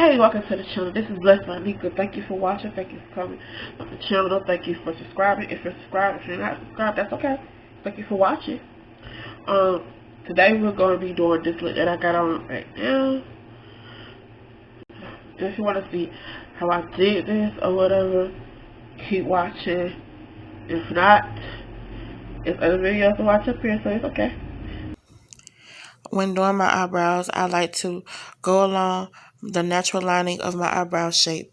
Hey, welcome to the channel. This is blessedbynika. Thank you for watching. Thank you for coming on the channel. Thank you for subscribing. If you're subscribed, if you're not subscribed, that's okay. Thank you for watching. Today we're going to be doing this look that I got on right now. If you want to see how I did this or whatever, keep watching. If not, it's other videos to watch up here, so it's okay. When doing my eyebrows, I like to go along the natural lining of my eyebrow shape.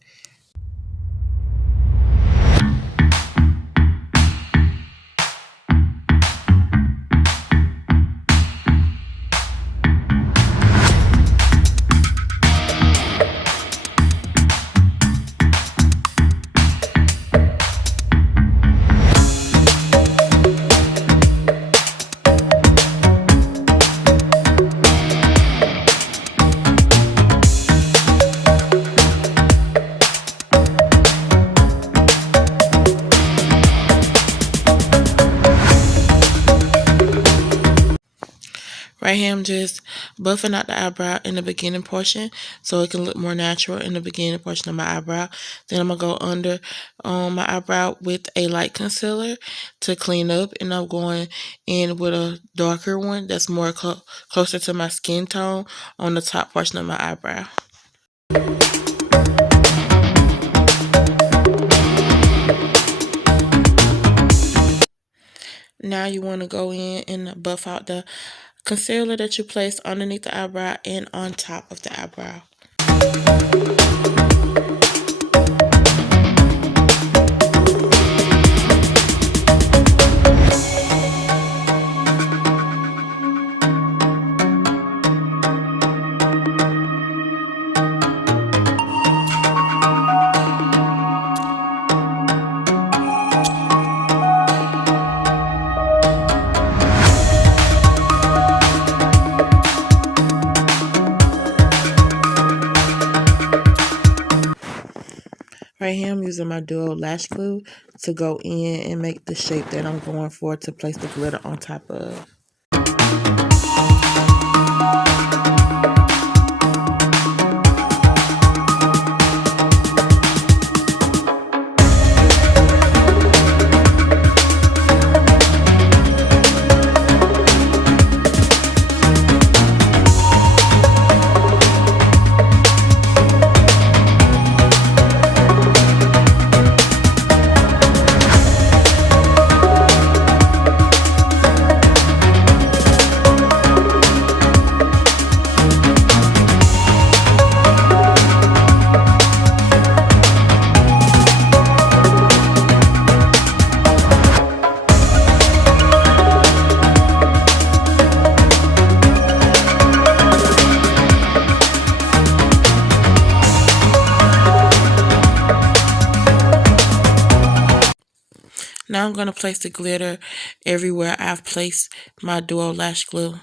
Right here, I'm just buffing out the eyebrow in the beginning portion so it can look more natural in the beginning portion of my eyebrow. Then I'm going to go under my eyebrow with a light concealer to clean up. And I'm going in with a darker one that's more closer to my skin tone on the top portion of my eyebrow. Now you want to go in and buff out the concealer that you placed underneath the eyebrow and on top of the eyebrow. Right here, I'm using my duo lash glue to go in and make the shape that I'm going for to place the glitter on top of. Now I'm going to place the glitter everywhere I've placed my duo lash glue.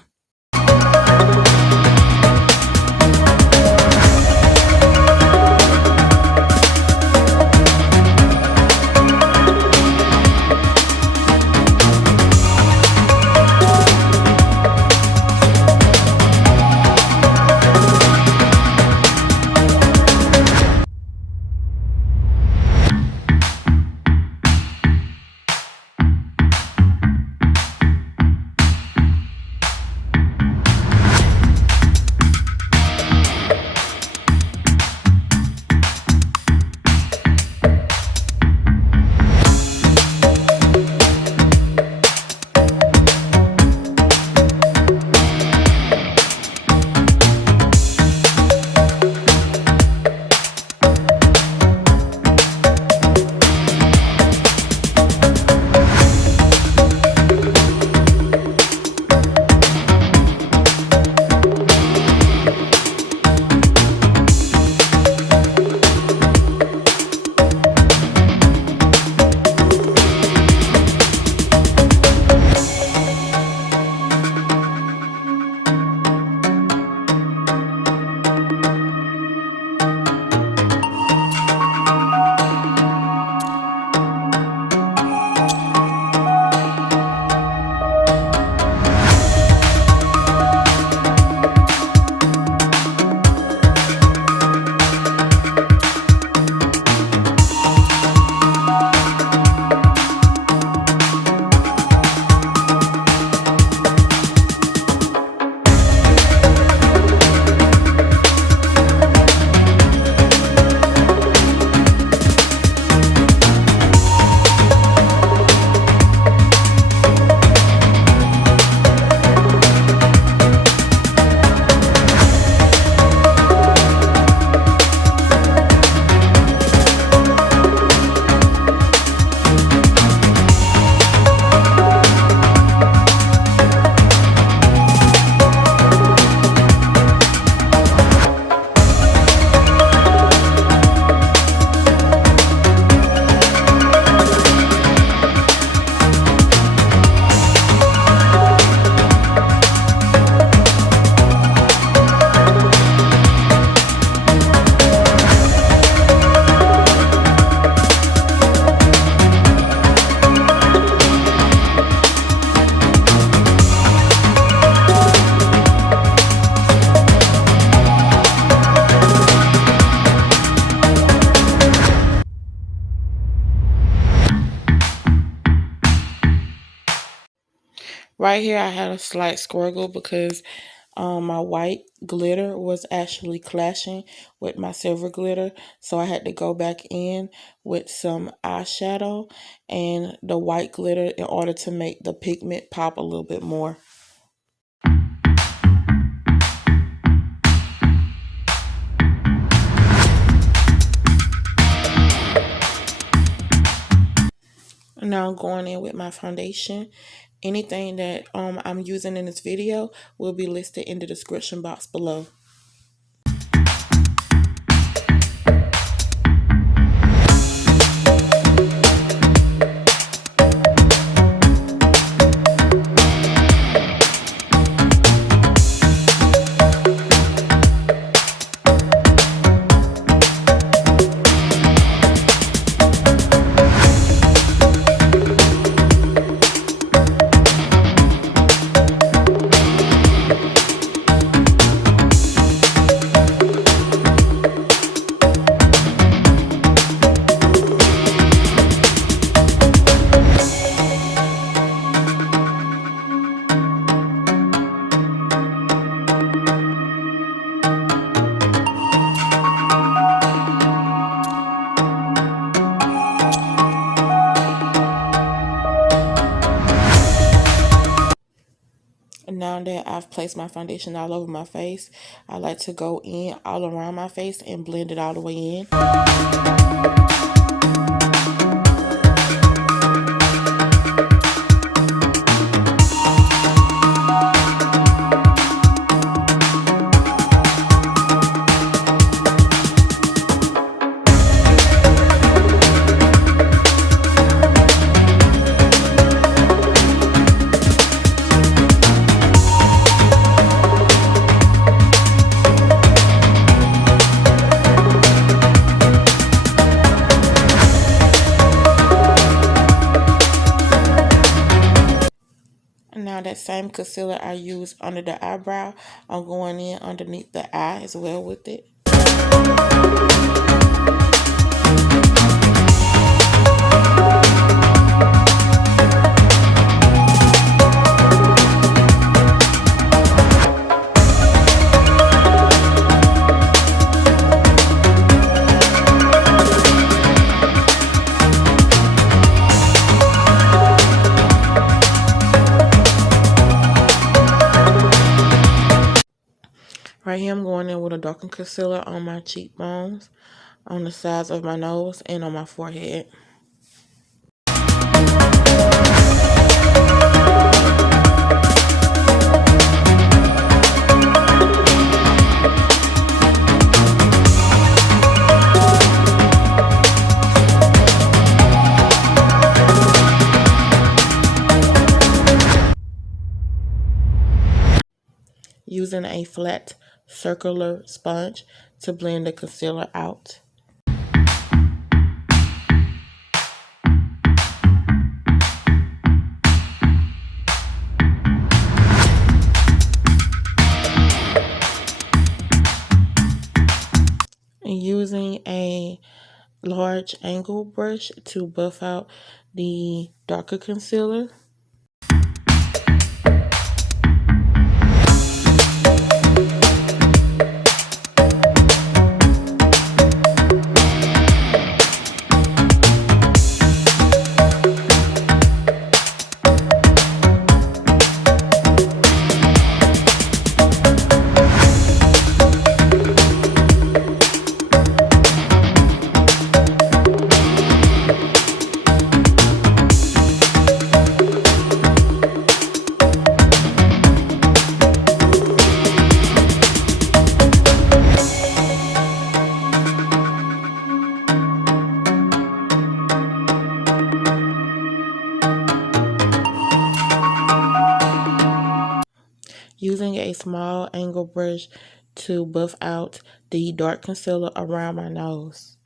Right here, I had a slight squirgle because my white glitter was actually clashing with my silver glitter. So I had to go back in with some eyeshadow and the white glitter in order to make the pigment pop a little bit more. Now I'm going in with my foundation. Anything that I'm using in this video will be listed in the description box below. And now that I've placed my foundation all over my face, I like to go in all around my face and blend it all the way in. Now that same concealer I used under the eyebrow, I'm going in underneath the eye as well with it. Right here, I'm going in with a darkened concealer on my cheekbones, on the sides of my nose, and on my forehead. Using a flat circular sponge to blend the concealer out. And using a large angle brush to buff out the darker concealer. Using a small angle brush to buff out the dark concealer around my nose.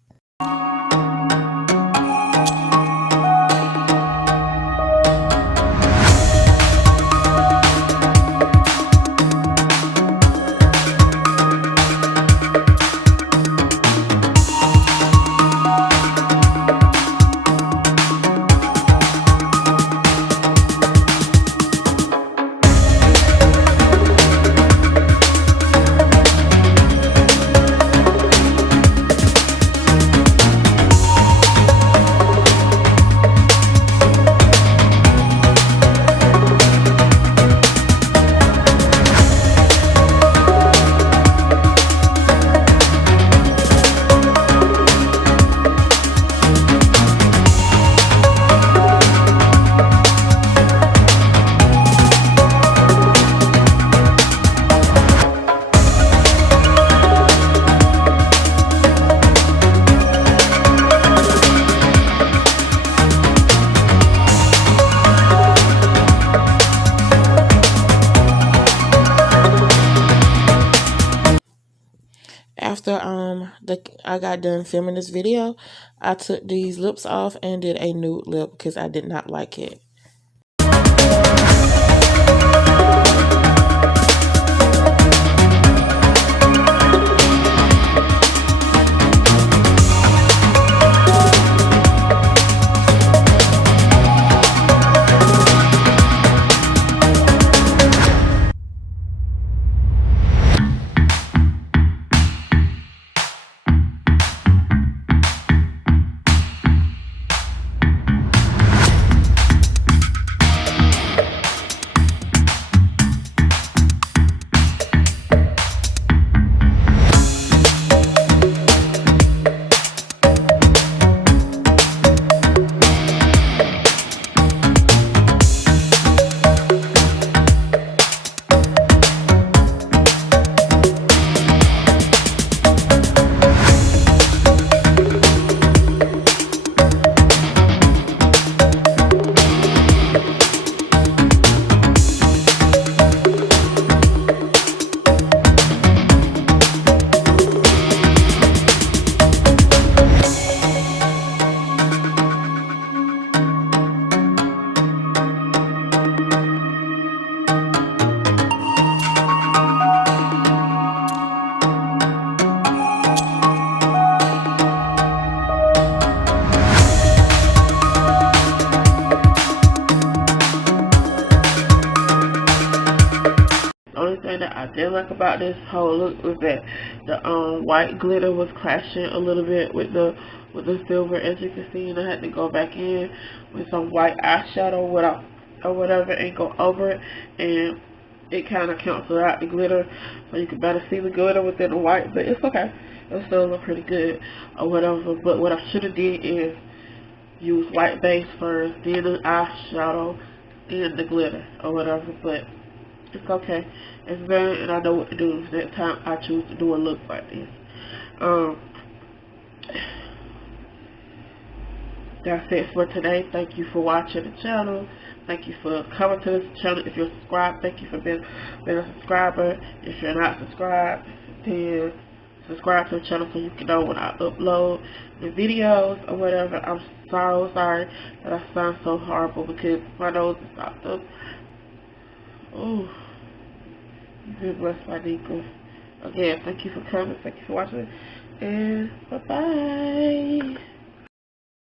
After I got done filming this video, I took these lips off and did a nude lip because I did not like it. Only thing that I didn't like about this whole look was that the white glitter was clashing a little bit with the silver, as you can see, and I had to go back in with some white eyeshadow or whatever and go over it, and it kind of canceled out the glitter, so you could better see the glitter within the white. But it's okay, it still look pretty good or whatever. But what I should have did is use white base first, then the eyeshadow, then the glitter or whatever. But it's okay. It's done, and I know what to do next time I choose to do a look like this. That's it for today. Thank you for watching the channel. Thank you for coming to this channel. If you're subscribed, thank you for being a subscriber. If you're not subscribed, then subscribe to the channel so you can know when I upload the videos or whatever. I'm so sorry that I sound so horrible because my nose is stopped up. Oh. You've been blessed by Nika. Again, thank you for coming. Thank you for watching. And bye-bye.